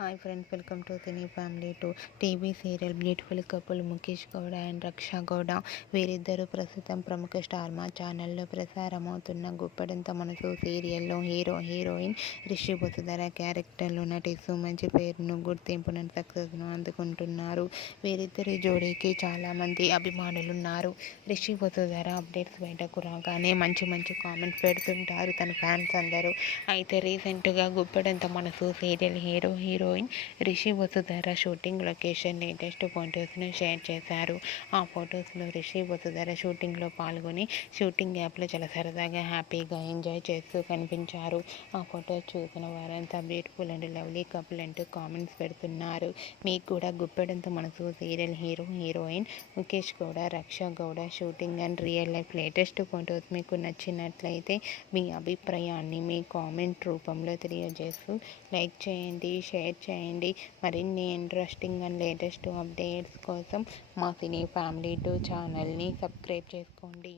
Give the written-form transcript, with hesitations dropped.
Hi friends, welcome to cine family to TV serial beautiful couple Mukesh Gowda and Raksha Gowda. వీరిద్దరూ ప్రస్తుతం ప్రముఖ star మా ఛానల్లో ప్రసారమవుతున్న గుప్పెడంత మనసు సీరియల్లో హీరో హీరోయిన్ రిషి వసుధర క్యారెక్టర్లో నటిస్తూ మంచి పేరును, గుర్తింపును, సక్సెస్ను అందుకుంటున్నారు. వీరిద్దరి జోడీకి చాలామంది అభిమానులున్నారు. రిషి వసుధర అప్డేట్స్ బయటకు రాగానే మంచి మంచి కామెంట్స్ పెడుతుంటారు తన ఫ్యాన్స్ అందరూ. అయితే రీసెంట్గా Guppedantha Manasu serial hero heroine Rishi Vasudhara shooting location latest ఫొటోస్ను షేర్ చేశారు. ఆ ఫొటోస్లో రిషి వసుధర షూటింగ్లో పాల్గొని షూటింగ్ యాప్లో చాలా సరదాగా హ్యాపీగా ఎంజాయ్ చేస్తూ కనిపించారు. ఆ ఫొటోస్ చూసిన వారంతా బ్యూటిఫుల్ అండ్ లవ్లీ కపుల్ అంటూ కామెంట్స్ పెడుతున్నారు. మీకు కూడా Guppedantha Manasu serial hero heroine Mukesh Gowda, Raksha Gowda shooting and real life latest photos మీకు నచ్చినట్లయితే మీ అభిప్రాయాన్ని మీ కామెంట్ రూపంలో తెలియజేస్తూ లైక్ చేయండి, షేర్ చేయండి. మరిన్ని ఇంట్రెస్టింగ్ అండ్ లేటెస్ట్ అప్డేట్స్ కోసం మా సినీ ఫ్యామిలీ 2 ఛానల్ని సబ్స్క్రైబ్ చేసుకోండి.